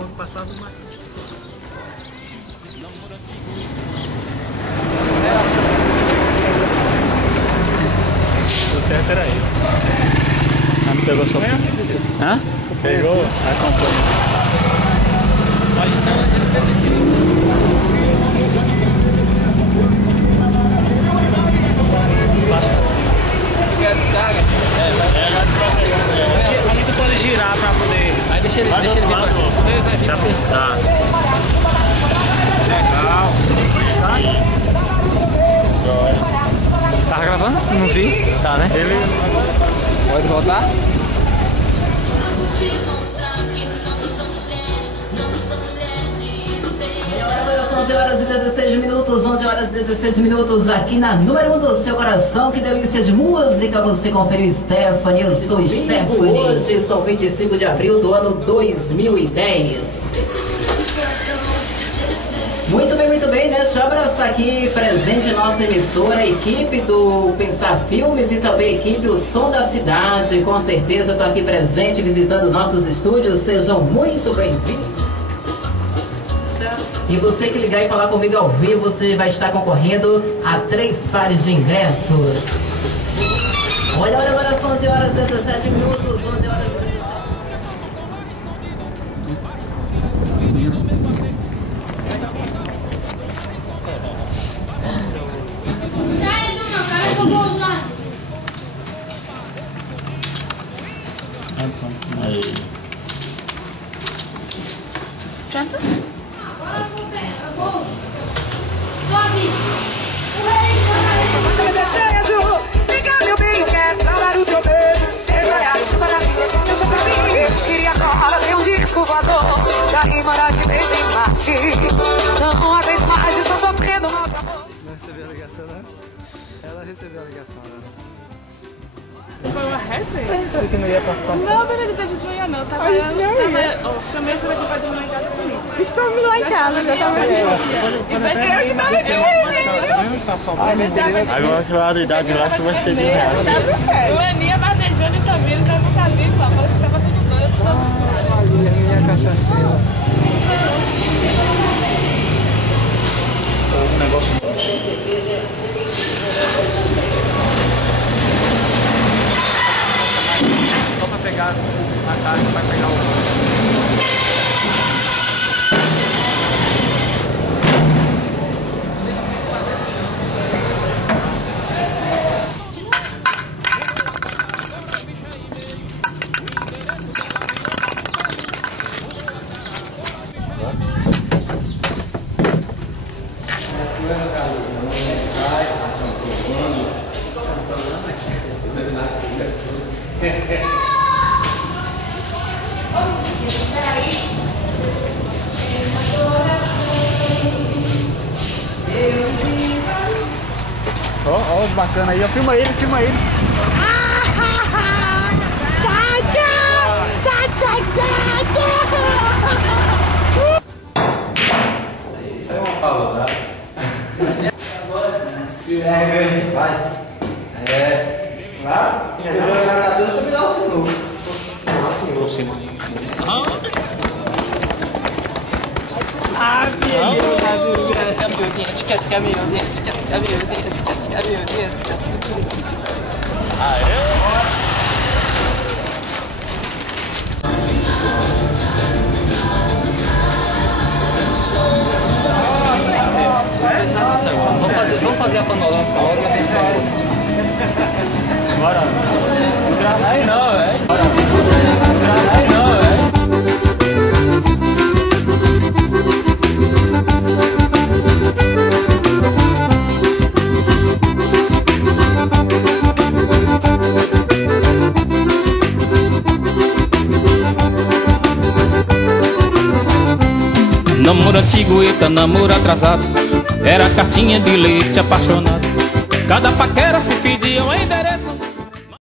quando passava o mar. O certo era ele. Ah, não pegou só. Hã? Pegou, acompanha. A gente pode girar pra poder. Aí deixa ele vir pra poder. Já apertar. Legal. Tá gravando? Não vi. Tá, né? Ele... Pode voltar? São 11 horas e 16 minutos, 11 horas e 16 minutos aqui na número 1 do seu coração. Que delícia de música você conferiu, Stephanie. Eu sou Stephanie. Hoje são 25 de abril do ano 2010. Muito bem, deixa eu abraçar aqui presente em nossa emissora, a equipe do Pensar Filmes e também a equipe O Som da Cidade. Com certeza estou aqui presente visitando nossos estúdios, sejam muito bem-vindos. E você que ligar e falar comigo ao vivo, você vai estar concorrendo a 3 pares de ingressos. Olha, agora são 11 horas e 17 minutos, 11 horas e 17. Sai do meu cara que eu vou usar. Aí. Canta? Desejo, fica meu bem, quero falar o teu beijo. Seja a chuva da vida, eu sou pra mim. Queria agora ver um disco voador. Já ir morar de vez em Marte. Não aguento mais, estou sofrendo mal de amor. Não recebeu a ligação, né? Ela recebeu a ligação, né? Foi uma recente? Você sabe que não ia participar? Não, Benedita, a gente não ia não. Chamei esse daqui pra dormir lá em casa comigo. Estamos lá em casa, já estamos aqui. E vai ter aqui também. Agora que a idade lá que vai ser de real. O Aninha bardejando e Camila, já nunca vi, pô. Falou que tava tudo doido, tudo Minha cachaceira. Um negócio. Só pra pegar a caixa, vai pegar o... Ó, os bacana aí, ó. Filma ele, filma ele. Isso é uma palavra, tá? Vai. Claro. Já deu uma jogadora, tu me dá o sinu. O sinu. Vamos fazer a panorâmica logo. Bora. Não grava aí não, velho. Não grava aí não, velho. Namoro antigo, eita, namoro atrasado. Era cartinha de leite apaixonado. Cada paquera se pedia um endereço.